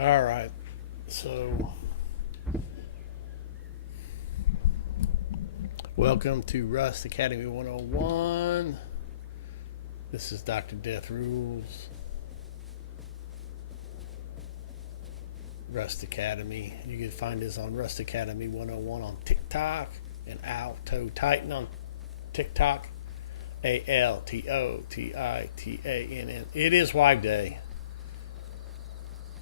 All right. So, welcome to Rust Academy 101. This is Dr. Death Rules. Rust Academy. You can find us on Rust Academy 101 on TikTok and Alto Titan on TikTok. ALTOTITANN. It is Wife Day.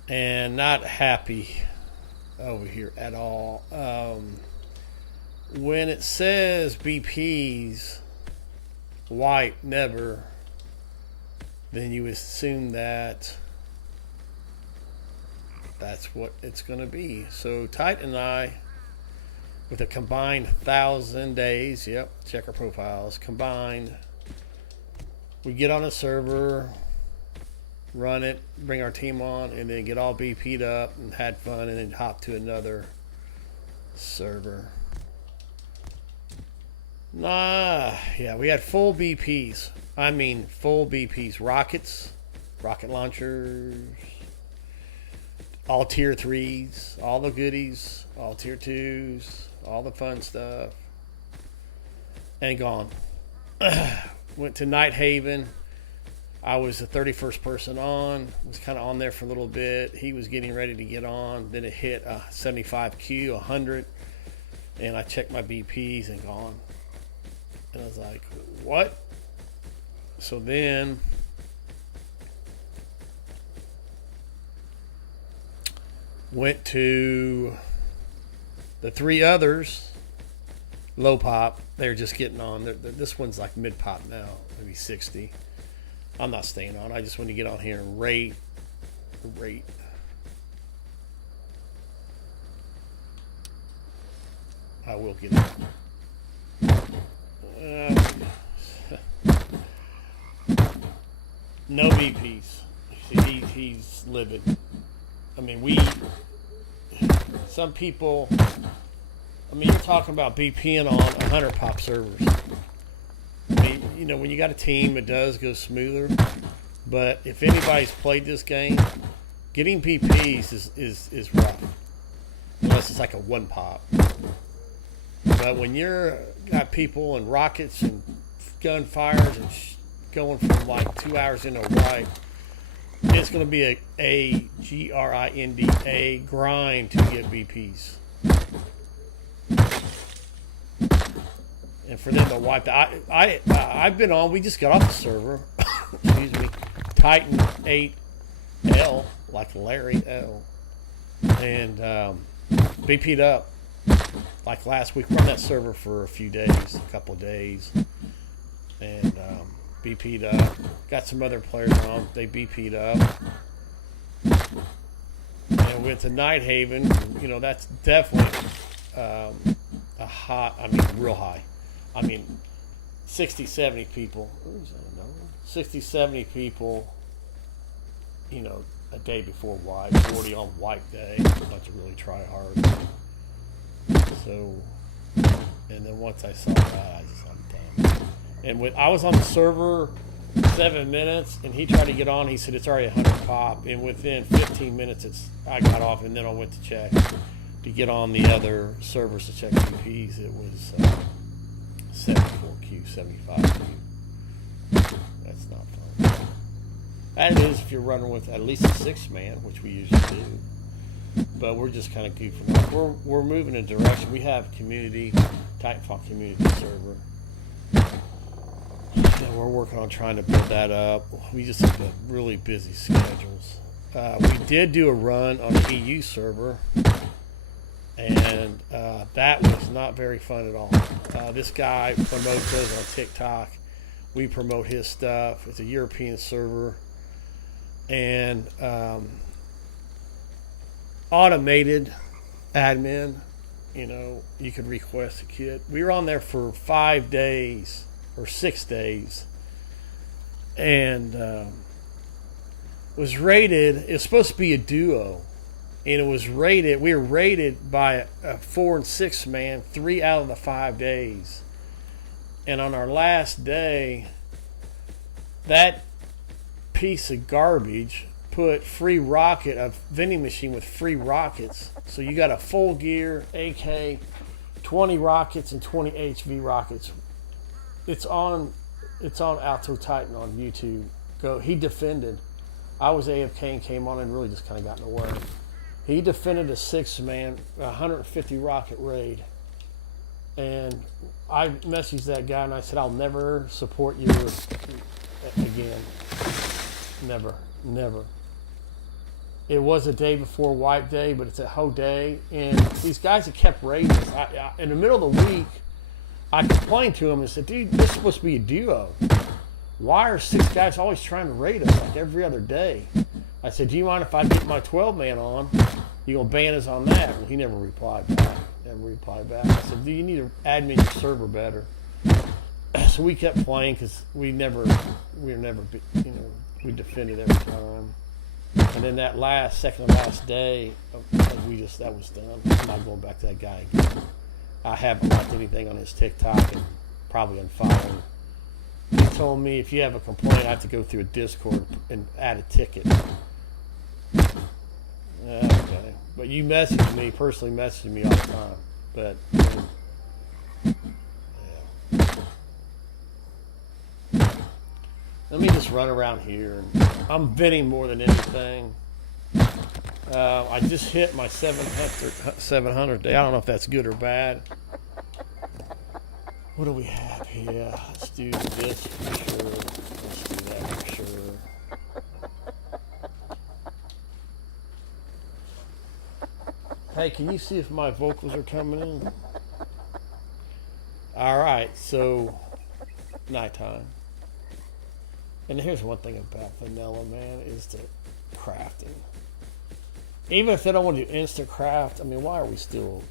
And not happy over here at all. When it says BP's wipe never, then you assume that that's what it's going to be. So Titan and I, with a combined 1,000 days, yep, check our profiles, combined, we get on a server, run it, bring our team on, and then get all BP'd up and had fun, and then hop to another server. Yeah, we had full BPs. I mean, full BPs. Rockets, rocket launchers, all tier 3s, all the goodies, all tier 2s, all the fun stuff, and gone. Went to Night Haven. I was the 31st person on, was kind of on there for a little bit. He was getting ready to get on. Then it hit a 75Q, 100, and I checked my BPs and gone. And I was like, what? So then went to the three others, low pop. They're just getting on. This one's like mid pop now, maybe 60. I'm not staying on. I just want to get on here and rate. I will get it. No VPs. He's livid. I mean, some people, you're talking about BPing on 100 pop servers. I mean, when you got a team, it does go smoother. But if anybody's played this game, getting BPs is rough. Unless it's like a one pop. But when you're got people and rockets and gunfires and going from like 2 hours into a wipe, it's going to be a grind to get BPs. And for them to wipe that, I've been on. We just got off the server. Excuse me, Titan 8L, like Larry L, and BP'd up like last week. We're on that server for a few days, a couple of days, and BP'd up. Got some other players on. They BP'd up, and went to Night Haven. That's definitely a hot. Real high. 60, 70 people. 60, 70 people, a day before wipe, 40 on wipe day. A bunch of really try hard. So, and then once I saw that, I'm done. And I was on the server 7 minutes, and he tried to get on. He said it's already 100 pop, and within 15 minutes, I got off, and then I went to check to get on the other servers to check VPs. It was 74Q, 75Q. That's not fun. That is if you're running with at least a 6-man, which we usually do. But we're just kind of goofing off. We're moving in a direction. We have community, Titanfall community server. And we're working on trying to build that up. We just have really busy schedules. We did do a run on the EU server. And that was not very fun at all. This guy promotes us on TikTok. We promote his stuff. It's a European server. And automated admin, you could request a kit. We were on there for 5 days or 6 days. And was rated, it was supposed to be a duo. And it was rated, we were rated by a 4 and 6 man 3 out of the 5 days. And on our last day, that piece of garbage put free rocket, a vending machine with free rockets. So you got a full gear AK, 20 rockets and 20 HV rockets. It's on Alto Titan on YouTube. Go. He defended. I was AFK and came on and really just kind of got in the way. He defended a 6-man, 150 rocket raid. And I messaged that guy and I said, I'll never support you again. Never. Never. It was a day before Wipe Day, but it's a whole day. And these guys have kept raiding. In the middle of the week, I complained to him and said, dude, this is supposed to be a duo. Why are 6 guys always trying to raid us like every other day? I said, do you mind if I get my 12-man on? You gonna ban us on that? Well, he never replied back. I said, do you need to admin your server better? So we kept playing because we were never, we defended every time. And then that second to last day, that was done. I'm not going back to that guy again. I haven't liked anything on his TikTok and probably unfollowed him. He told me if you have a complaint, I have to go through a Discord and add a ticket. Okay. But you personally message me all the time. But, yeah. Let me just run around here. I'm venting more than anything. I just hit my 700 day. I don't know if that's good or bad. What do we have here? Let's do this for sure. Let's do that for sure. Hey, can you see if my vocals are coming in? All right, so nighttime. And here's one thing about vanilla, man, is the crafting. Even if they don't want to do instant craft, I mean, why are we still,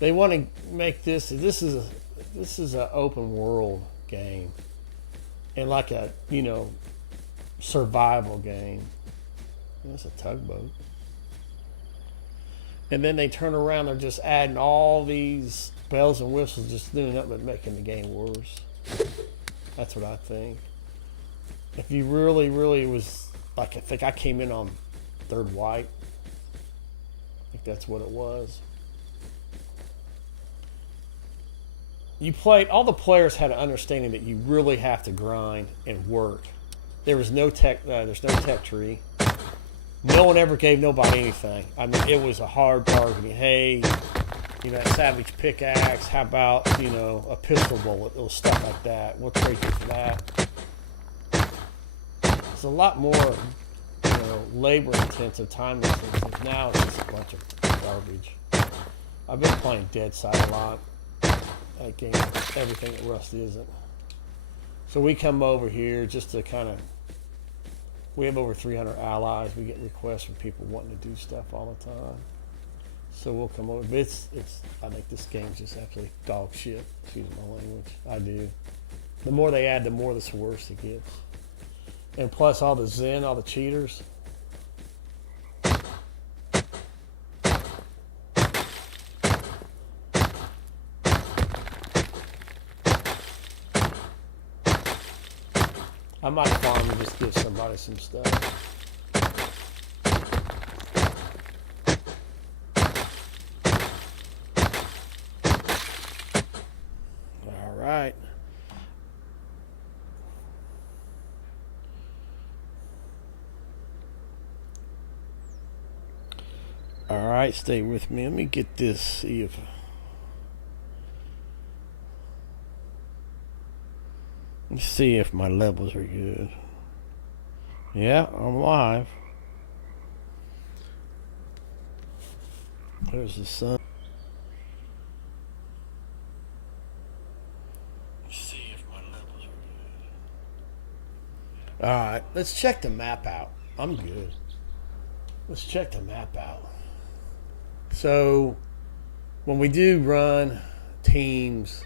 They want to make this is an open world game. And like a, survival game. That's a tugboat. And then they turn around, they're just adding all these bells and whistles, just doing nothing but making the game worse. That's what I think. If you really, really was, like, I think I came in on third white. I think that's what it was. All the players had an understanding that you really have to grind and work. There's no tech tree. No one ever gave nobody anything. I mean, it was a hard bargaining. Hey, a savage pickaxe. How about, a pistol bullet? It was stuff like that. We'll trade you for that. It's a lot more, labor intensive, time intensive. Now it's just a bunch of garbage. I've been playing Dead Side a lot. That game, everything that Rust isn't. So we come over here just to kind of. We have over 300 allies. We get requests from people wanting to do stuff all the time. So we'll come over. But I think this game's just absolutely dog shit. Excuse my language. I do. The more they add, the more the worse it gets. And plus all the Zen, all the cheaters. I might farm and just give somebody some stuff. All right. All right, stay with me. Let me get this, see if... Let's see if my levels are good. Yeah, I'm live. There's the sun. Let's see if my levels are good. Alright, let's check the map out. I'm good. Let's check the map out. So, when we do run teams...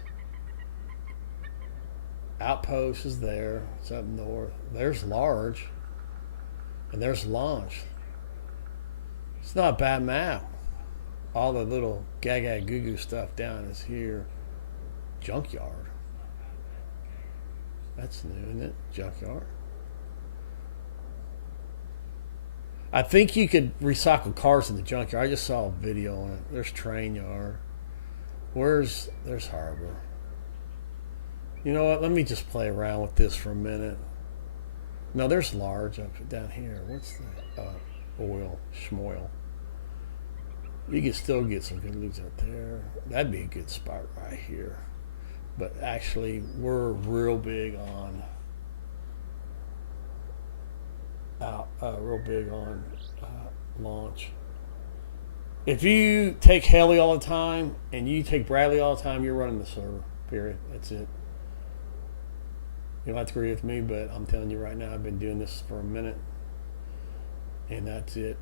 Outpost is there. It's up north. There's Large. And there's Launch. It's not a bad map. All the little gaga goo goo stuff down is here. Junkyard. That's new, isn't it? Junkyard. I think you could recycle cars in the junkyard. I just saw a video on it. There's Train Yard. There's Harbor. You know what? Let me just play around with this for a minute. No, there's Large up down here. What's the oil? Schmoil. You can still get some good loots up there. That'd be a good spot right here. But actually, we're real big on launch. If you take Haley all the time and you take Bradley all the time, you're running the server. Period. That's it. You don't have to agree with me, but I'm telling you right now, I've been doing this for a minute, and that's it.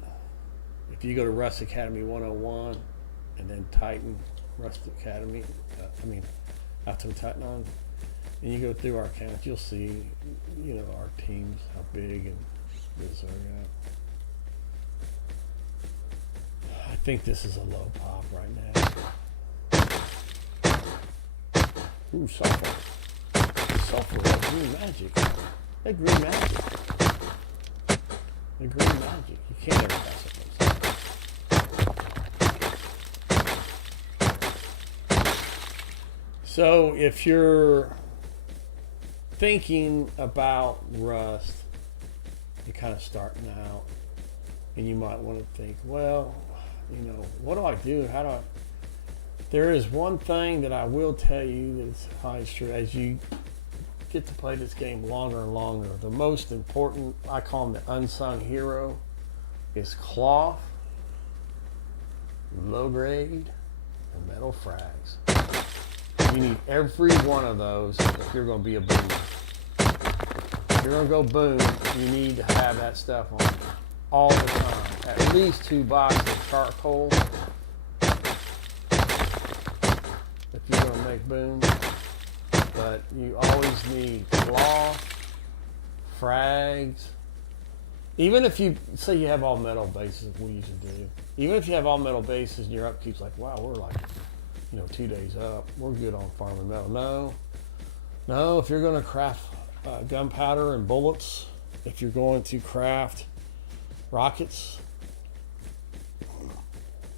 If you go to Rust Academy 101 and then Titan Rust Academy, Alto Titan on, and you go through our accounts, you'll see, our teams, how big and this are at. I think this is a low pop right now. Ooh, sulfur. Sulfur, that green magic. That green magic. The green magic. You can't ever mess with those. So if you're thinking about Rust, you're kind of starting out, and you might want to think, well, what do I do? How do I? There is one thing that I will tell you that's probably true. As you get to play this game longer and longer, the most important, I call him the unsung hero, is cloth, low grade, and metal frags. You need every one of those if you're going to be a boomer. If you're going to go boom, you need to have that stuff on all the time. At least 2 boxes of charcoal if you're going to make boom. But you always need cloth, frags. Even if you say you have all metal bases, we usually do. Even if you have all metal bases and your upkeep's like, wow, we're like, 2 days up, we're good on farming metal. No, if you're going to craft gunpowder and bullets, if you're going to craft rockets,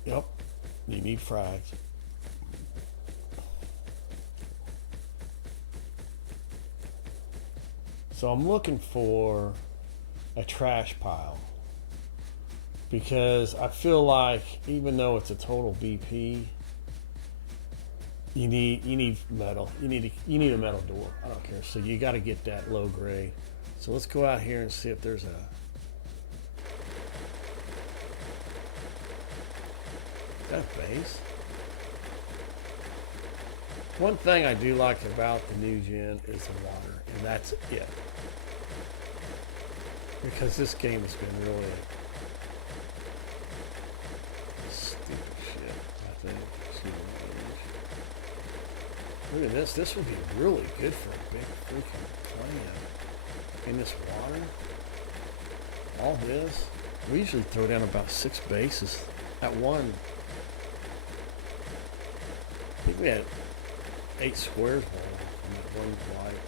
you need frags. So I'm looking for a trash pile, because I feel like even though it's a total BP, you need metal. You need a metal door. I don't care. So you got to get that low grade. So let's go out here and see if there's that base. One thing I do like about the new gen is the water, and that's it. Because this game has been really stupid shit, I think. Look at this. This would be really good for a big freaking plant. In this water. All this. We usually throw down about 6 bases at one. I think we had 8 squares on that one flight.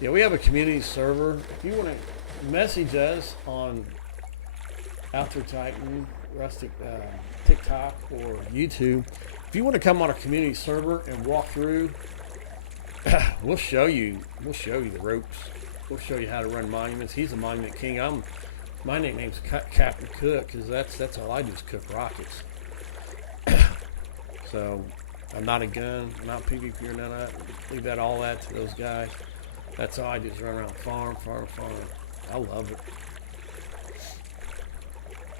Yeah, we have a community server. If you want to message us on Alto Titan, Rustic, TikTok, or YouTube, if you want to come on a community server and walk through, we'll show you the ropes. We'll show you how to run monuments. He's a monument king. My nickname's Captain Cook, because that's all I do is cook rockets. So I'm not a gun, not PvP or none of that. Leave all that to those guys. That's all I do is run around farm. I love it.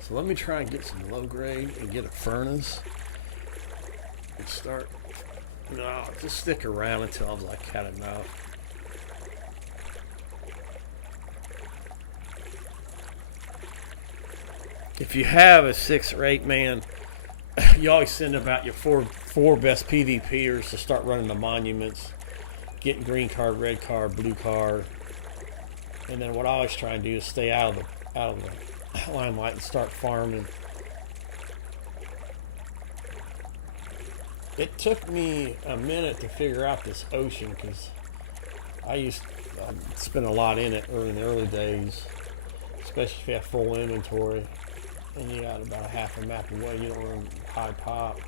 So let me try and get some low grade and get a furnace and start. No, just stick around until I'm like had enough. If you have a 6 or 8 man, you always send about your four best PvPers to start running the monuments, getting green card, red card, blue card, and then what I always try and do is stay out of the limelight and start farming. It took me a minute to figure out this ocean, because I used to spend a lot in it in the early days, especially if you have full inventory and you got about a half a map away. You don't run high pop.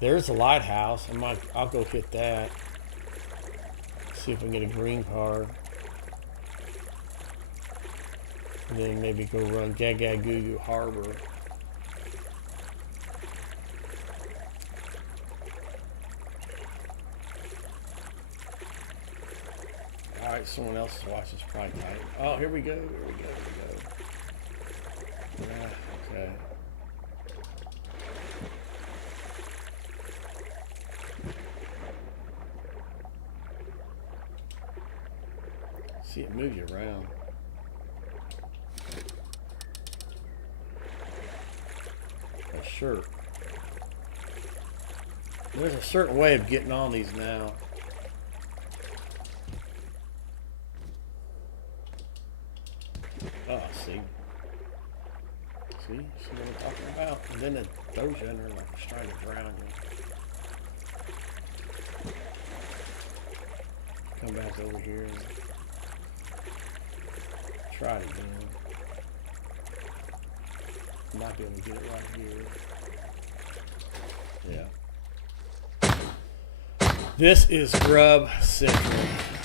There's a lighthouse. I'll go hit that. See if I can get a green card. And then maybe go run Gagagugu Harbor. Alright, someone else is watching. It's probably tight. Oh, here we go. Yeah, okay. See, it moves you around. Sure. There's a certain way of getting on these now. Oh, see what I'm talking about? And then it throws you under like it's trying to drown you. Come back over here and try it again. Might be able to get it right here. Yeah. This is grub central.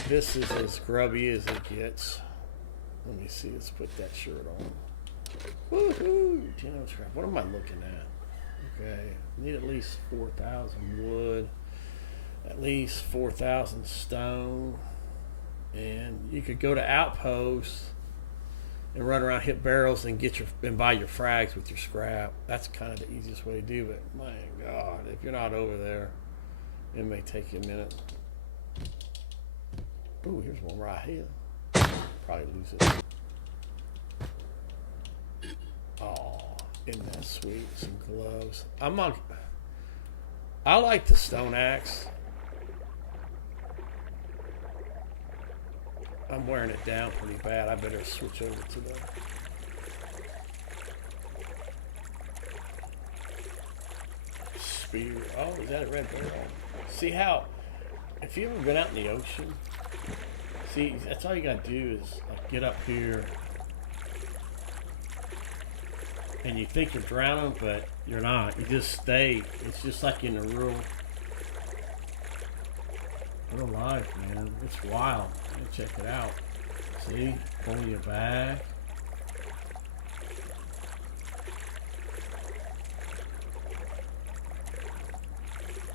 This is as grubby as it gets. Let me see. Let's put that shirt on. Woohoo! Trap. What am I looking at? Okay. Need at least 4,000 wood. At least 4,000 stone. And you could go to Outposts and run around, hit barrels, and buy your frags with your scrap. That's kind of the easiest way to do it. My God, if you're not over there, it may take you a minute. Ooh, here's one right here. Probably lose it. Oh, isn't that sweet? Some gloves. I like the stone axe. I'm wearing it down pretty bad. I better switch over to the spear. Oh, is that a red barrel? See how, if you've ever been out in the ocean, see, that's all you gotta do is like get up here and you think you're drowning, but you're not. You just stay. It's just like in a real life, man. It's wild. Check it out. See? Pull you back.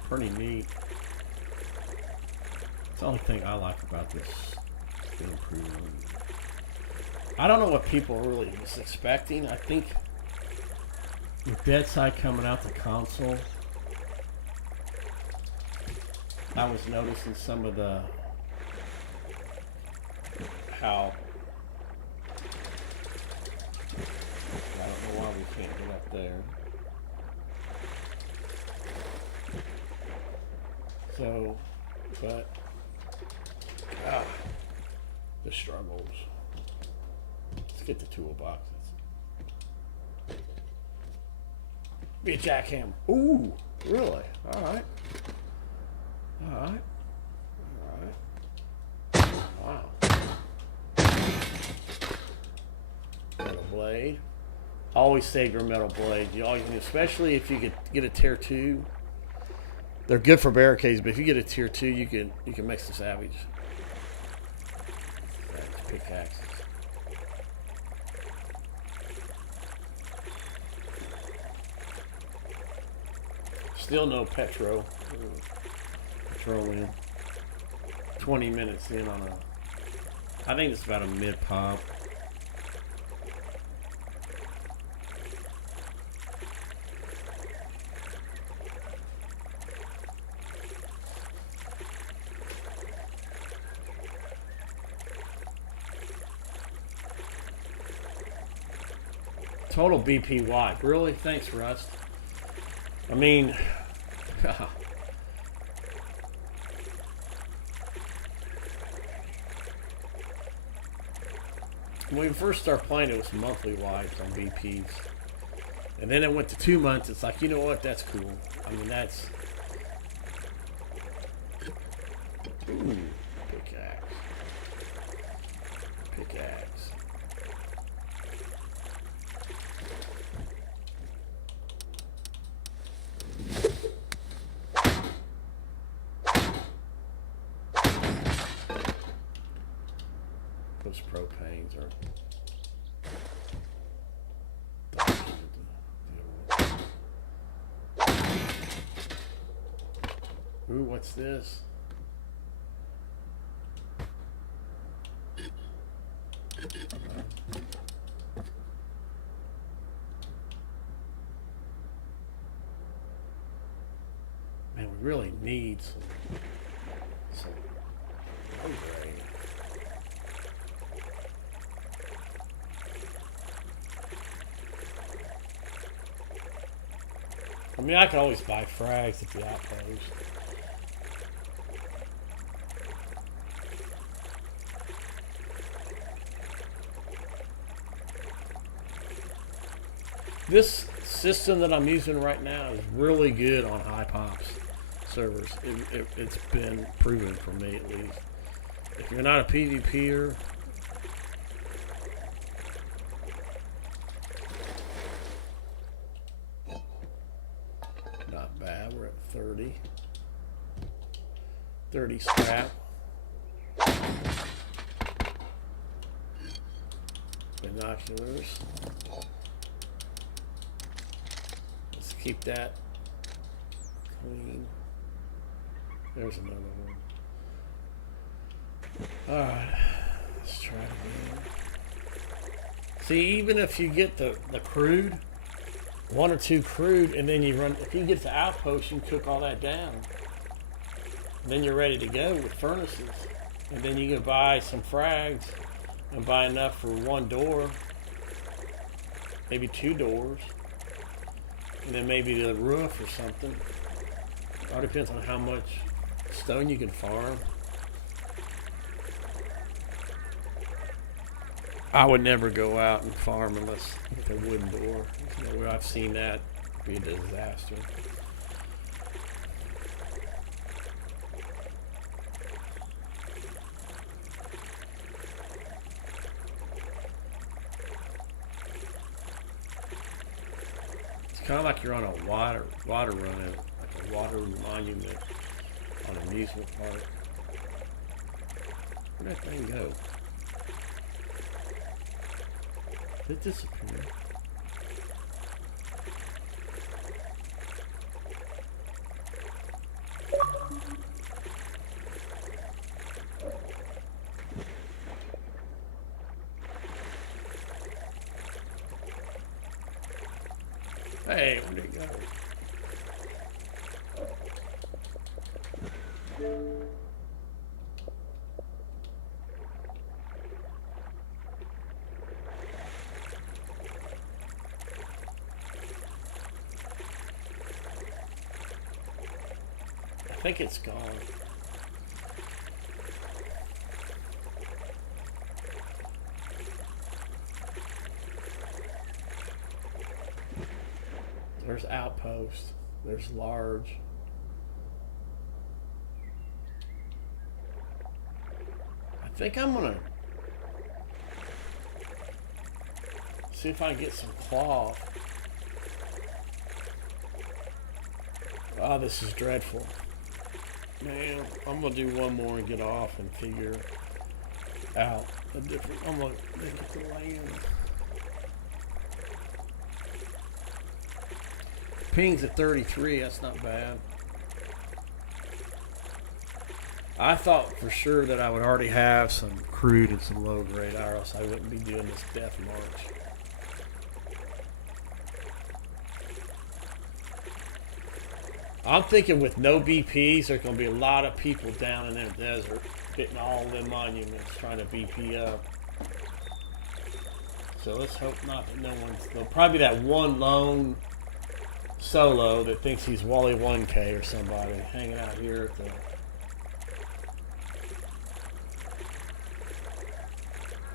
Pretty neat. It's the only thing I like about this improvement. I don't know what people really was expecting. I think with Deadside coming out the console, I was noticing some of the how I don't know why we can't get up there. So, but the struggles. Let's get the toolboxes. Be a jackhammer. Ooh, really? All right. Wow. Metal blade. Always save your metal blade. You always, especially if you get a tier 2. They're good for barricades, but if you get a tier 2, you can make some savage. Pickaxes. Still no petroleum. 20 minutes in on I think it's about a mid pop. Total BP wide. Really? Thanks, Rust. I mean, when we first started playing, it was monthly wides on BPs. And then it went to 2 months. It's like, you know what? That's cool. I mean, that's... Ooh, pickaxe. Pickaxe. Those propanes are. Ooh, what's this? Man, we really need some upgrade. I mean, I could always buy frags at the outpost. This system that I'm using right now is really good on high pops servers. It's been proven for me, at least. If you're not a PvPer, not bad. We're at 30. 30 scrap. Binoculars. Let's keep that clean. There's another one. Alright. Let's try it again. See, even if you get the crude, 1 or 2 crude, and then you run, if you get the outpost, you can cook all that down. And then you're ready to go with furnaces. And then you can buy some frags and buy enough for 1 door, maybe 2 doors, and then maybe the roof or something. It all depends on how much stone you can farm. I would never go out and farm unless with a wooden door. There's no way. I've seen that be a disaster. It's kind of like you're on a water run, like a water monument on an amusement park. Where'd that thing go? Did it disappear? Hey, where'd it go? I think it's gone. There's outpost. There's large. I think I'm gonna see if I can get some cloth. Oh, this is dreadful. Man, I'm gonna do one more and get off and figure out a different. I'm gonna make it to land. Ping's at 33. That's not bad. I thought for sure that I would already have some crude and some low grade, or else I wouldn't be doing this death march. I'm thinking with no BPs, there's going to be a lot of people down in the desert hitting all the monuments trying to BP up. So let's hope not that no one's... There'll probably be that one lone solo that thinks he's Wally 1K or somebody hanging out here at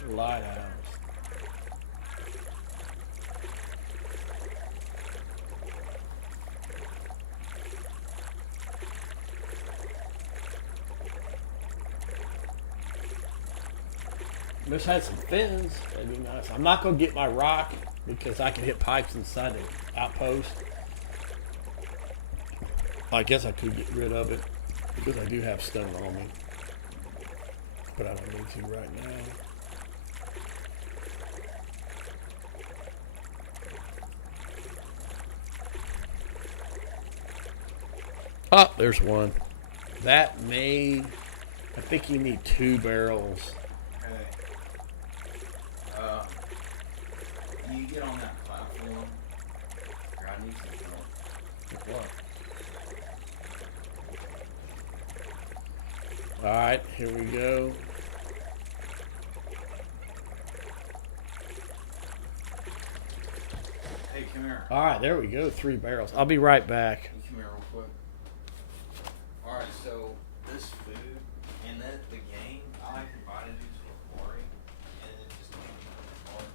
the lighthouse. This had some fins. That'd be nice. I'm not gonna get my rock because I can hit pipes inside the outpost. I guess I could get rid of it because I do have stone on me, but I don't need to right now. Oh, there's one. That may. I think you need 2 barrels. Hey, you get on that platform. I need some help. With what? All right, here we go. Hey, come here. All right, there we go. 3 barrels. I'll be right back. You come here real quick. Alright, so this food and the game, I invited you to a party, and it just came from the party.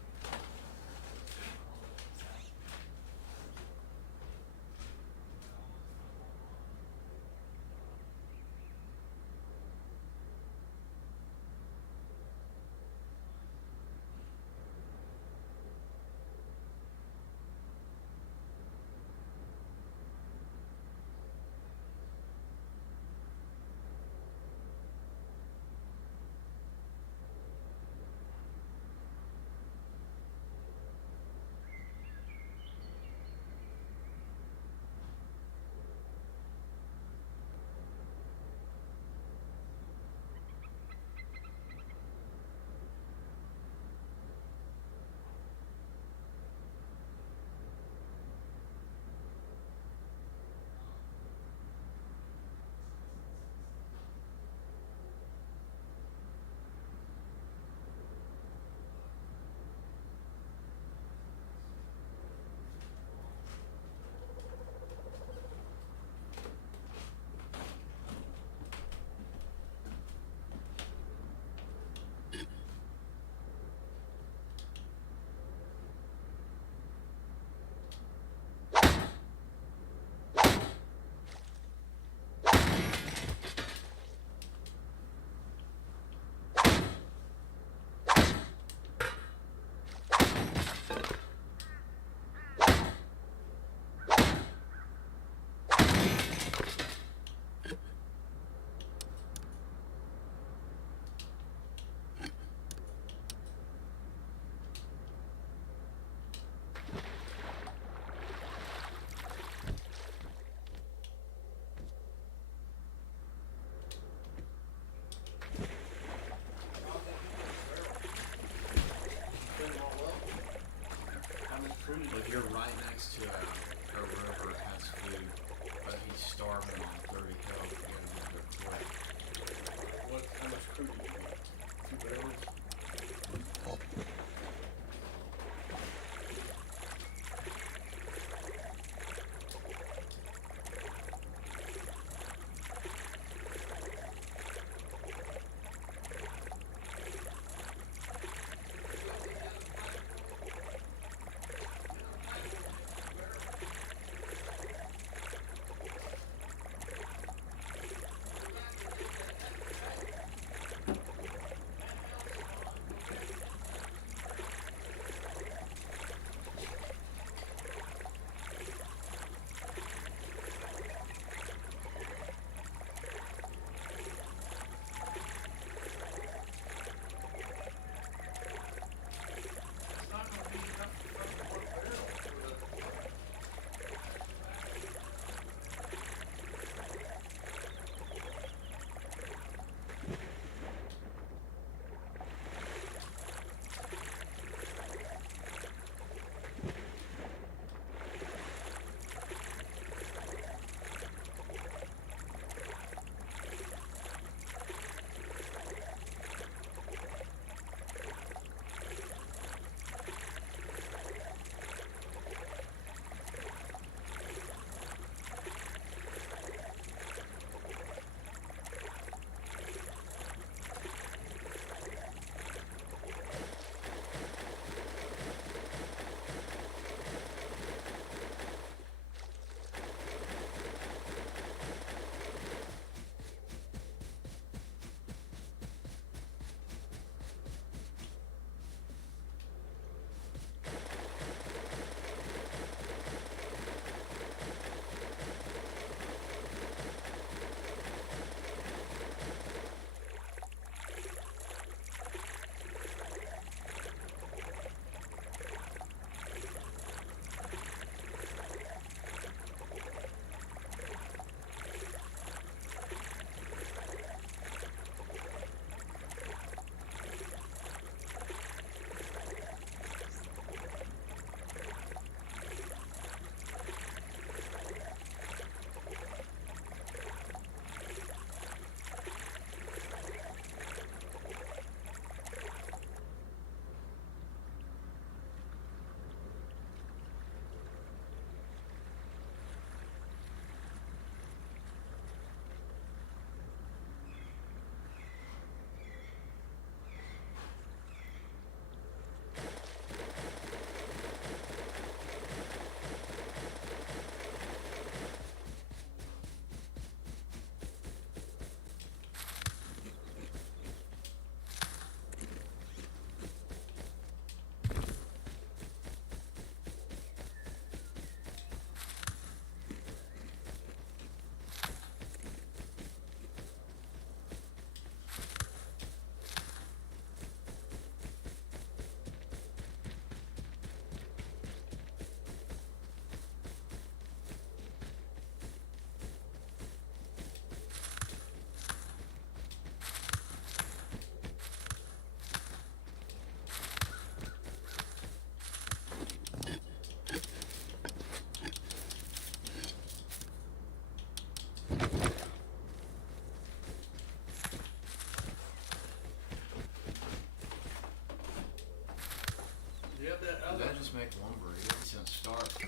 start for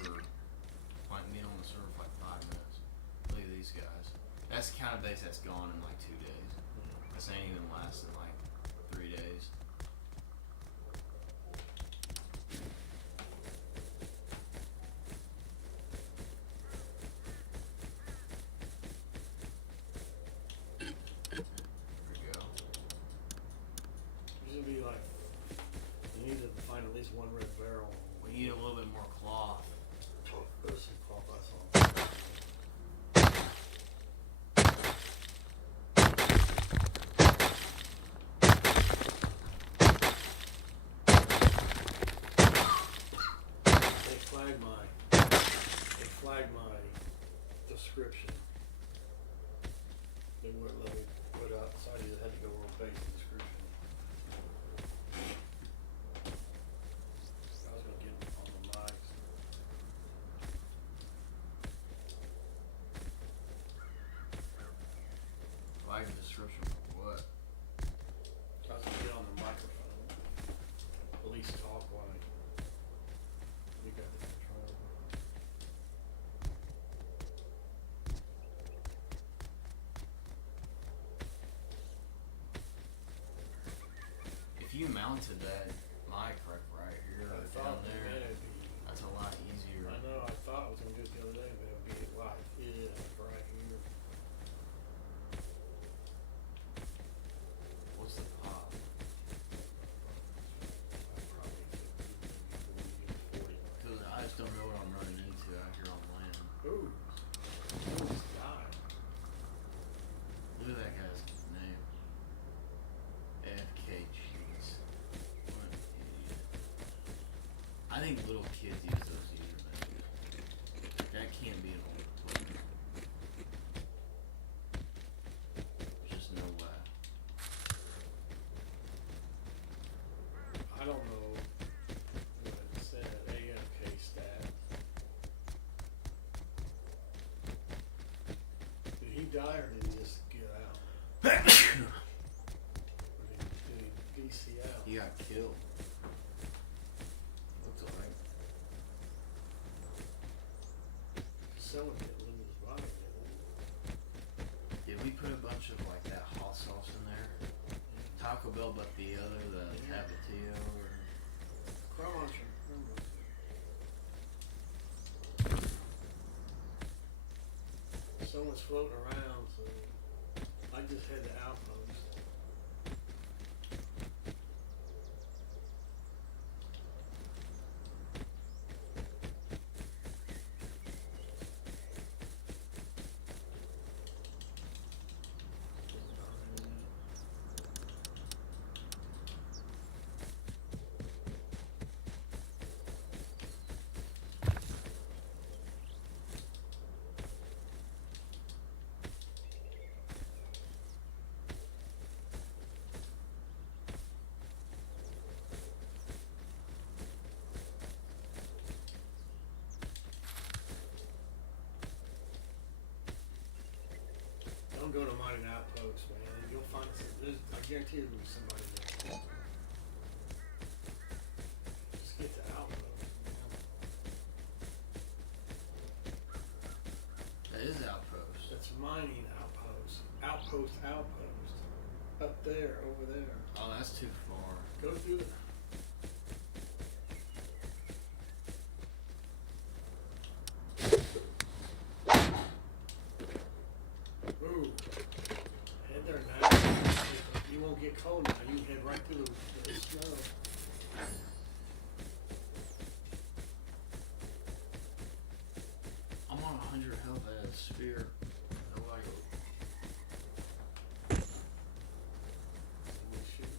like being on the server for like 5 minutes. Look at these guys. That's the kind of base that's gone in like 2 days. This ain't even lasting like 3 days. There we go. Usually be like, you need to find at least one red barrel. We need a little bit more cloth. There's some cloth I saw. They flagged my description. They wouldn't let me put up, so I just had to go on base description. I was gonna get them on the mics. Like the description for what? I was gonna get on the microphone. At least talk while we got the control. If you mounted that mic right here I or thought down there, it'd be. that's a lot easier. I know. I thought I was gonna do it the other day, but it'll be like it right here. What's the pop? I probably could maybe 40. Because I just don't know what I'm running into out here on land. Ooh, almost died. Look at that guy's name. FK Cheese. What an idiot. I think little kids use those usernames. That can't be an old player. There's just no way. I don't know what it said. AFK stat. Did he die or did he just get out? Or did he DC out? He got killed. Looks alright. Someone didn't lose his body, did Did we put a bunch of like that hot sauce in there? Taco Bell, but the other, the Tapatio, or Crumb Muncher. Someone's floating around, so I just had the outpost. Don't go to mining outposts, man. You'll find I guarantee there'll be somebody there. Just get to outpost. that is Outpost. That's mining outpost. Outpost. Up there, over there. Oh, that's too far. Go through it. Ooh. Head there now. You won't get cold now. You can head right through the snow. I'm on 100 health at a spear. No way. We should be.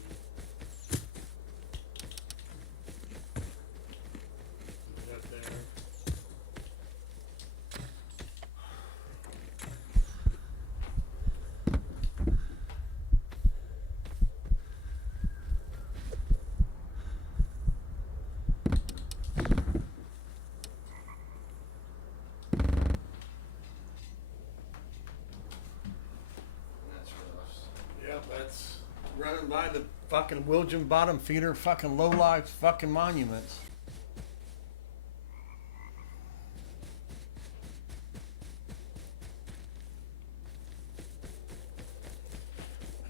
Get up there. That's rough. Yep, that's running by the fucking William Bottom feeder fucking low-life fucking monuments.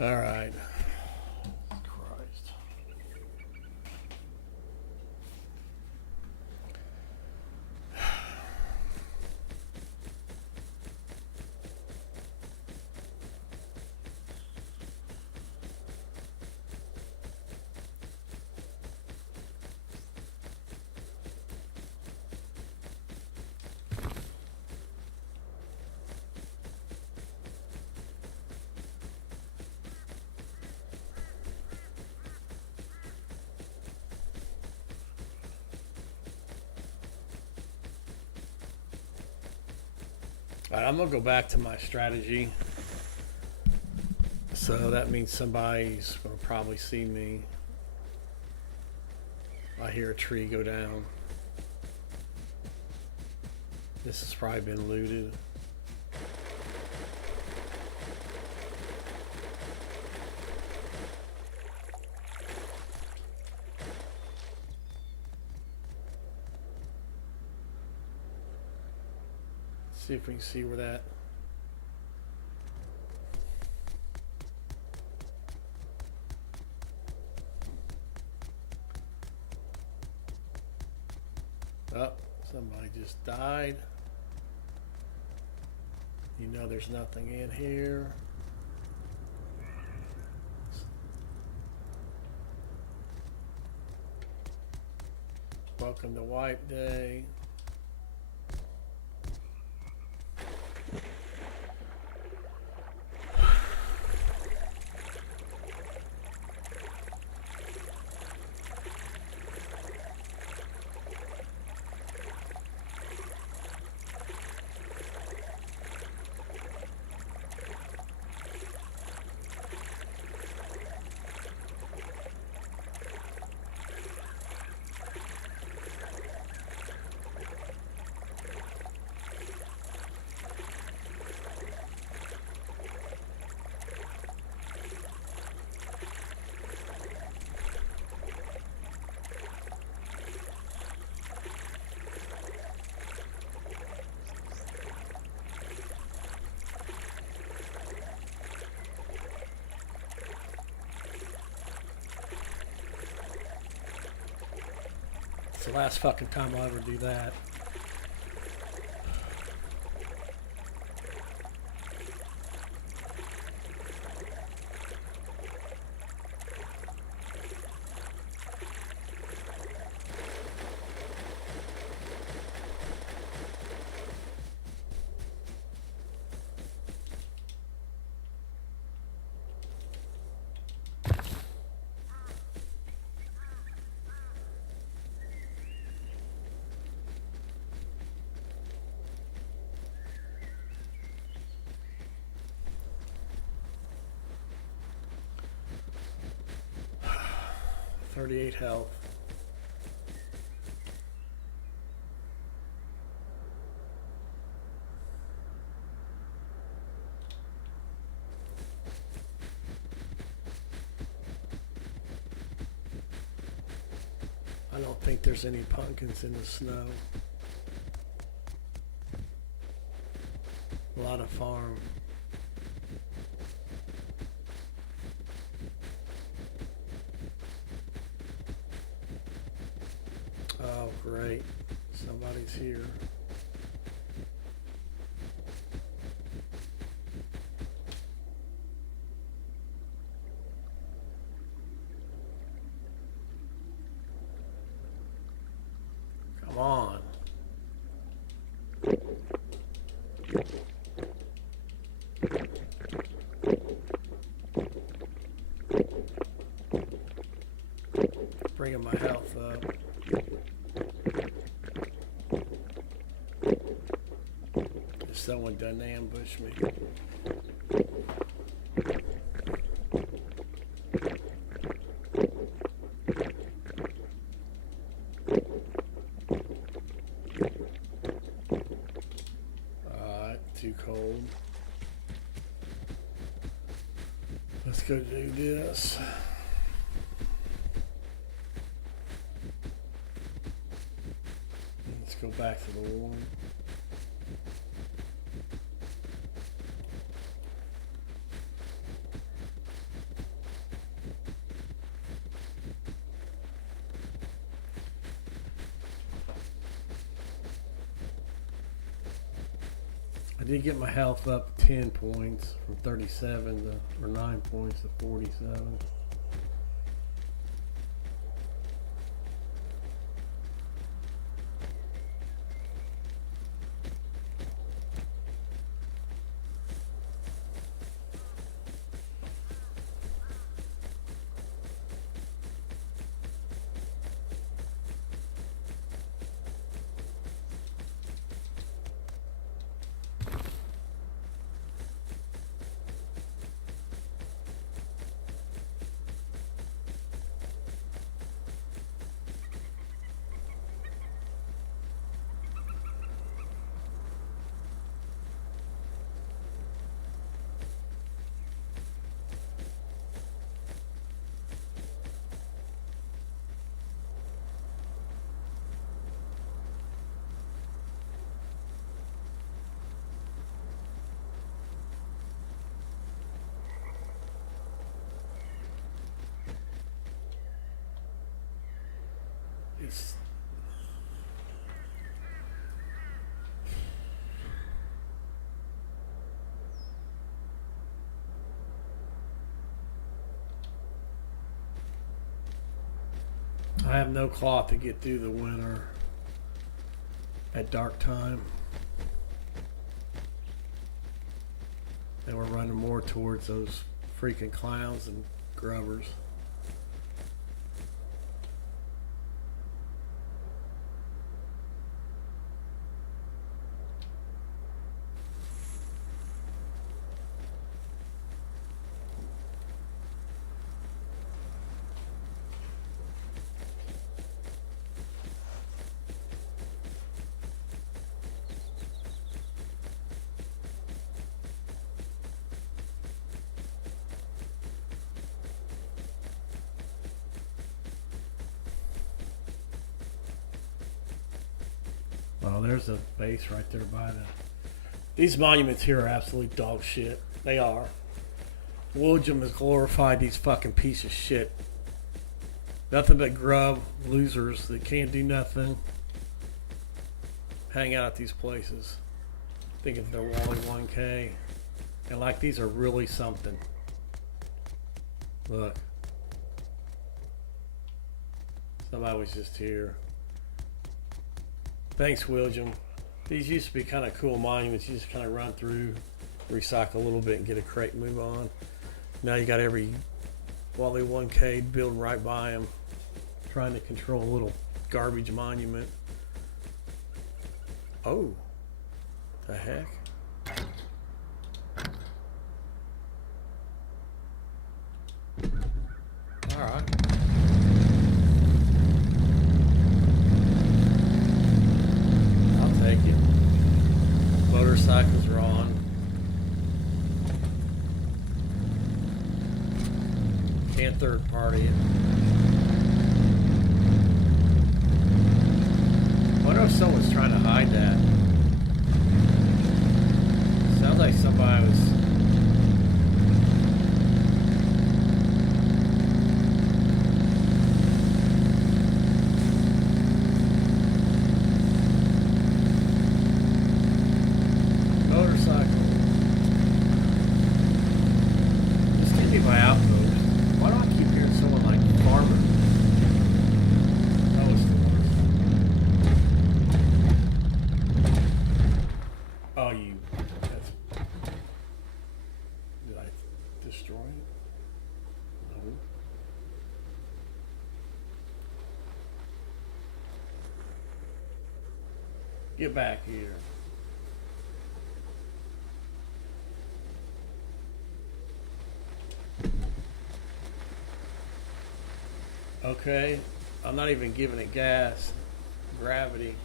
All right. Christ. All right, I'm gonna go back to my strategy. So that means somebody's gonna probably see me. I hear a tree go down. This has probably been looted. See if we can see where that. Oh, somebody just died. You know there's nothing in here. Welcome to Wipe Day. It's the last fucking time I'll ever do that. .38 health. I don't think there's any pumpkins in the snow. A lot of farm. Oh, great. Somebody's here. Come on. Bringing my health up. If someone doesn't ambush me. Too cold. Let's go do this. Let's go back to the warm. did get my health up 10 points from 37 to, or 9 points to 47. It's I have no cloth to get through the winter at dark time. And we're running more towards those freaking clowns and grubbers. Oh, there's a base right there by the. These monuments here are absolute dog shit. They are. William has glorified these fucking pieces of shit. Nothing but grub losers that can't do nothing. Hang out at these places. Thinking they're Wally 1K. And like these are really something. Look. Somebody was just here. Thanks, William. These used to be kind of cool monuments. You just kind of run through, recycle a little bit, and get a crate and move on. Now you got every Wally 1K building right by him, trying to control a little garbage monument. Oh, the heck? All right. Take it. Motorcycles are on. Can't third party it. I wonder if someone's trying to hide that. Sounds like somebody was. Get back here. Okay, I'm not even giving it gas, gravity.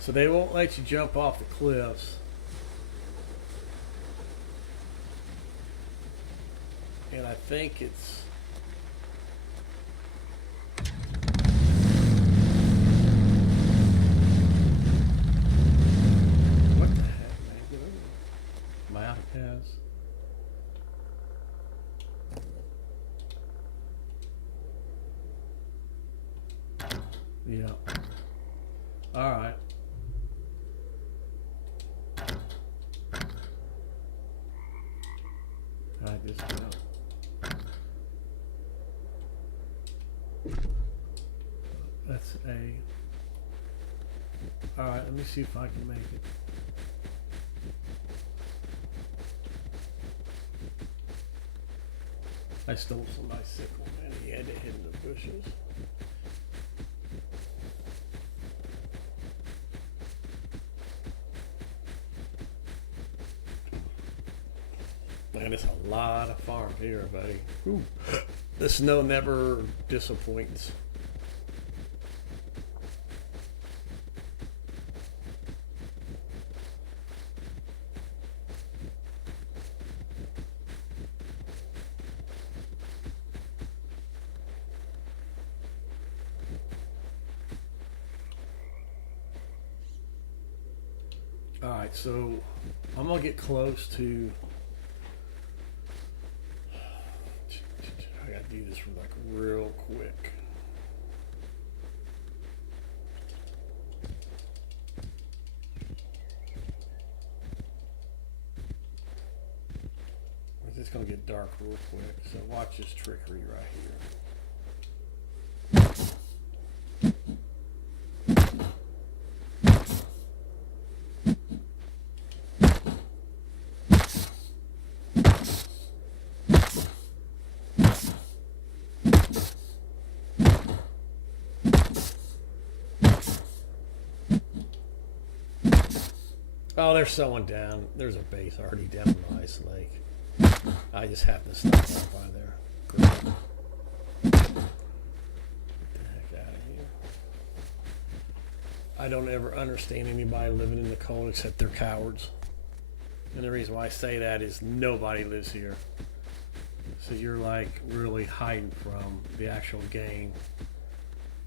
So they won't let you jump off the cliffs. And I think it's yeah. All right. Alright, let me see if I can make it. I stole somebody's sickle, man. He had it hidden in the bushes. Man, it's a lot of farms here, buddy. Ooh. The snow never disappoints. Alright, so I'm gonna get close to. I gotta do this like real quick. It's just gonna get dark real quick, so watch this trickery right here. Oh, there's someone down. There's a base already down in the ice lake. I just have to stop right by there. Great. Get the heck out of here. I don't ever understand anybody living in the cold except they're cowards. And the reason why I say that is nobody lives here. So you're like really hiding from the actual game.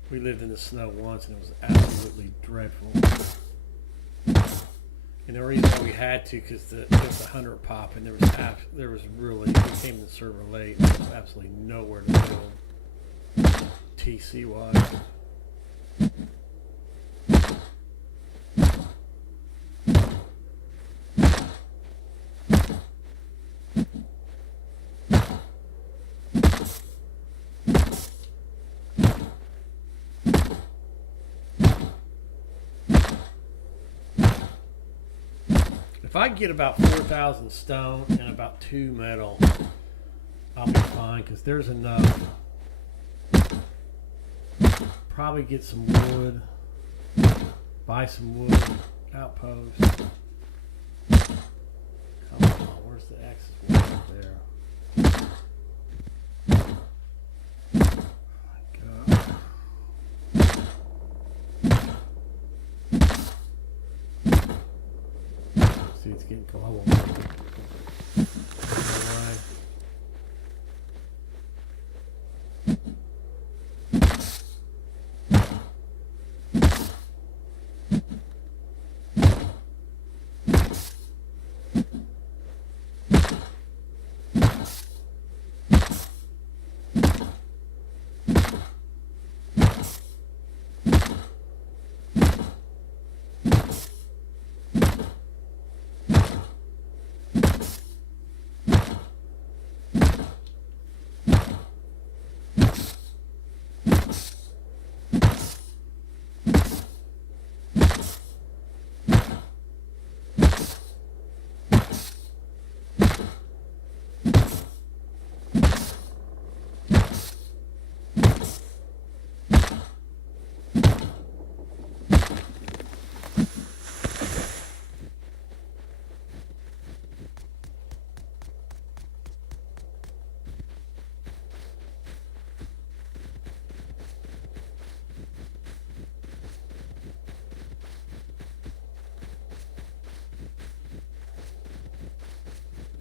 We lived in the snow once and it was absolutely dreadful. And the reason why we had to, because there was 100 pop, and there was really, we came to the server late, there was absolutely nowhere to build TC wise. If I get about 4,000 stone and about 2 metal, I'll be fine, because there's enough. Probably get some wood, buy some wood, outpost. Come on, where's the X's one up there? Oh my God. See, it's getting cold.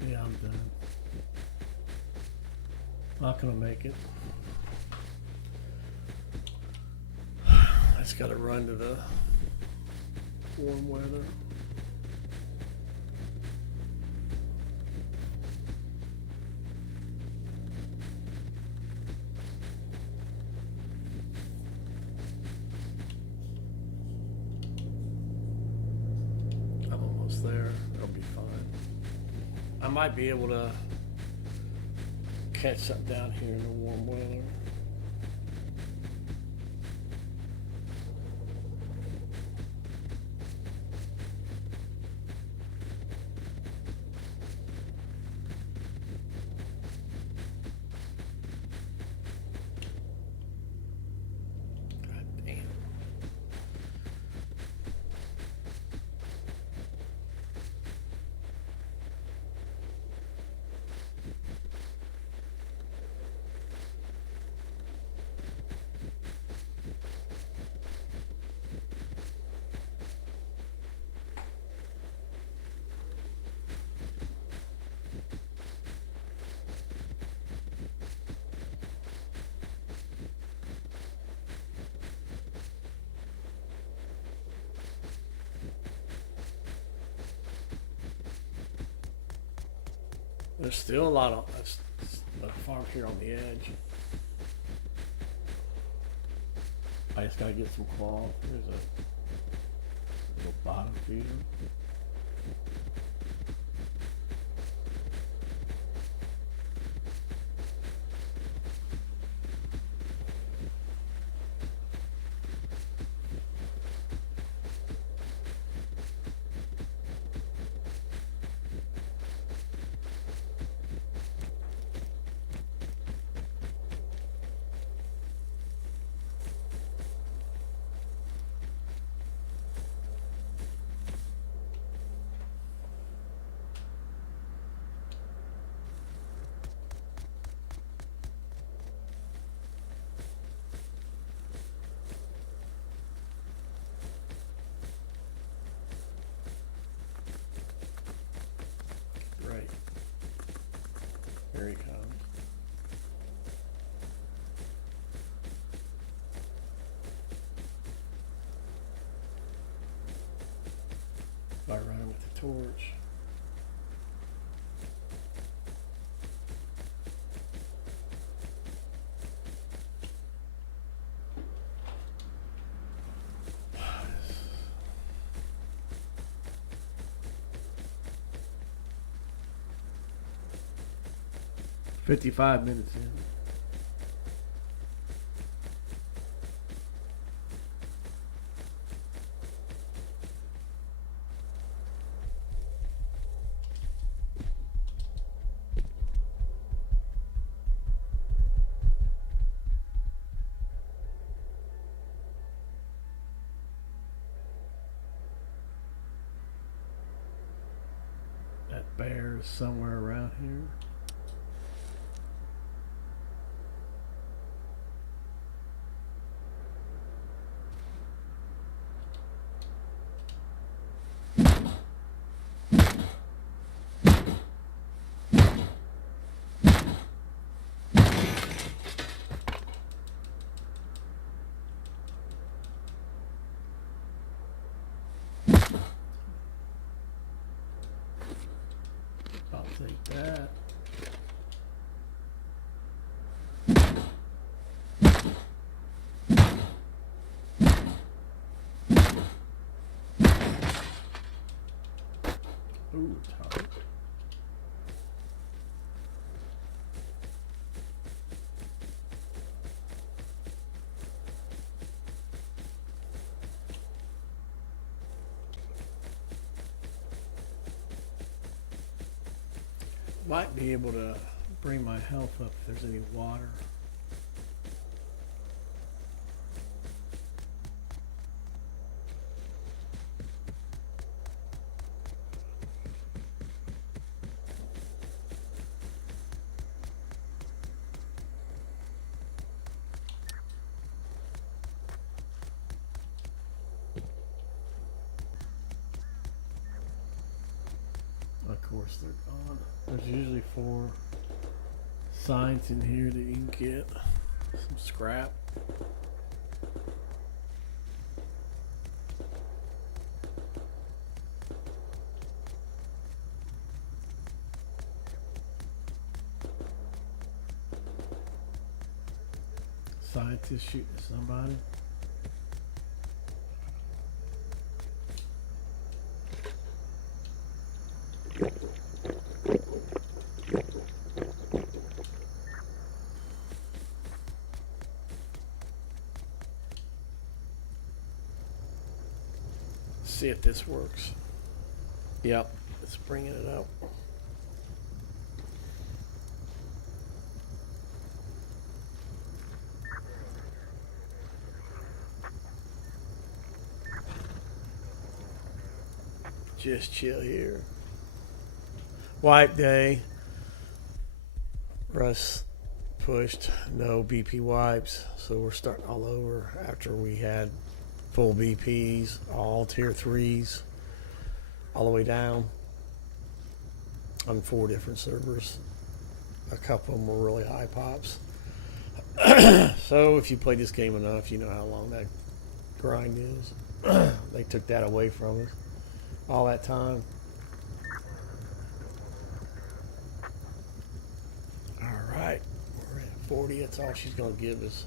Yeah, I'm done. Not gonna make it. I just gotta run to the warm weather. I'm almost there. It'll be fine. I might be able to catch something down here in the warm weather. There's still a lot of a farm here on the edge. I just gotta get some cloth. There's a little bottom feeder. Right. Here he comes. I run him with the torch. $55 minutes in. That bear is somewhere around here. I'll take that. Ooh, target. Might be able to bring my health up if there's any water. Of course they're gone. There's usually 4 signs in here that you can get. Some scrap. Scientists shooting at somebody. See if this works. Yep, it's bringing it up. Just chill here. Wipe day. Russ pushed no BP wipes, so we're starting all over after we had full BPs, all tier 3s, all the way down on 4 different servers. A couple of them were really high pops. So if you play this game enough, you know how long that grind is. They took that away from us all that time. 40, that's all she's gonna give us.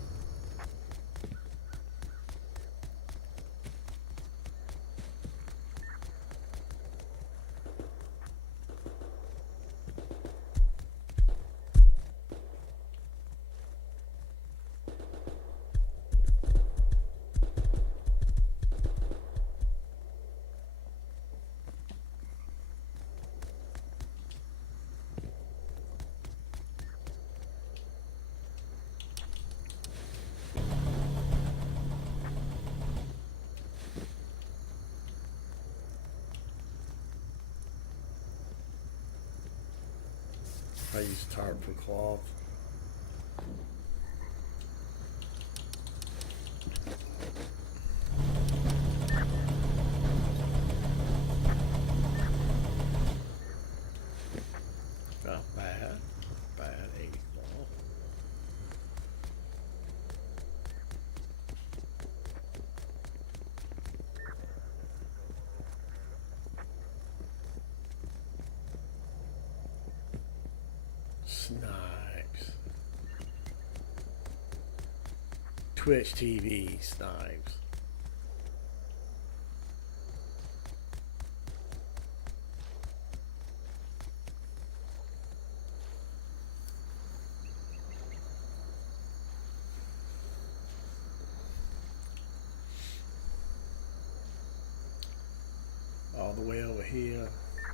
I use tarp for cloth. Not bad. Bad 8 ball. Snipes. Twitch TV snipes. All the way over here,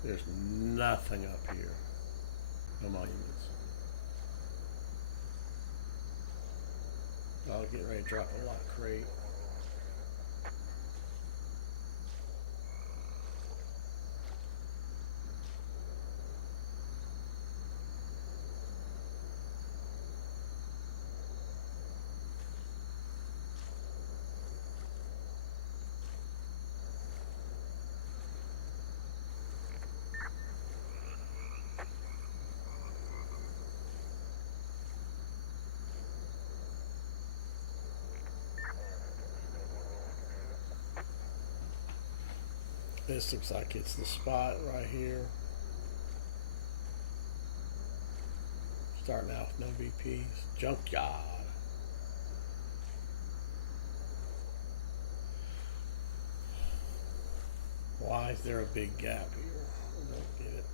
there's nothing up here. No monuments. I'll get ready to drop a lot crate. This looks like it's the spot right here. Starting out with no VPs. Junkyard. Why is there a big gap here? I don't get it.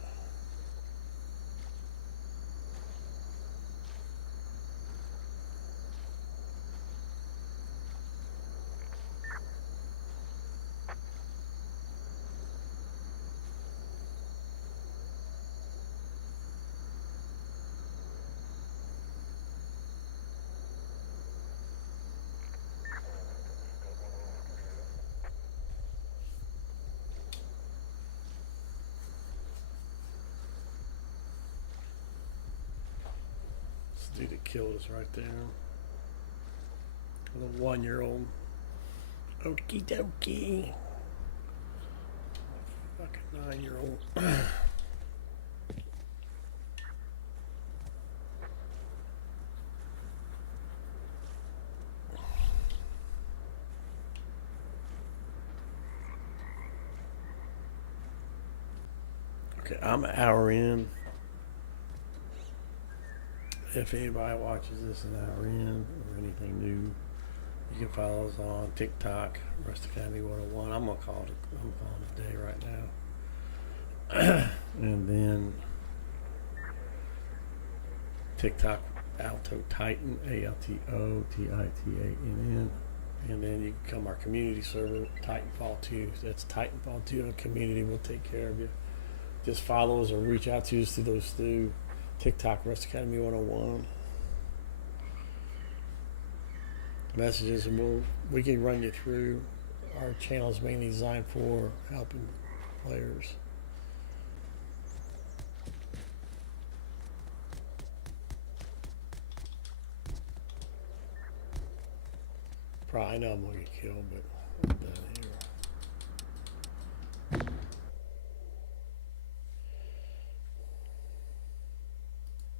Dude that killed us right there. The 1-year-old. Okie dokie. Fucking 9-year-old. Okay, I'm an hour in. If anybody watches this an hour in or anything new, you can follow us on TikTok, Rust Academy 101. I'm calling it a day right now. And then TikTok, Alto Titan, ALTOTITANN. And then you can come our community server, Titanfall 2. That's Titanfall 2 and a community will take care of you. Just follow us or reach out to us through those two. TikTok, Rust Academy 101. Messages, and we can run you through. Our channel is mainly designed for helping players. Probably know I'm gonna get killed, but I'm done here.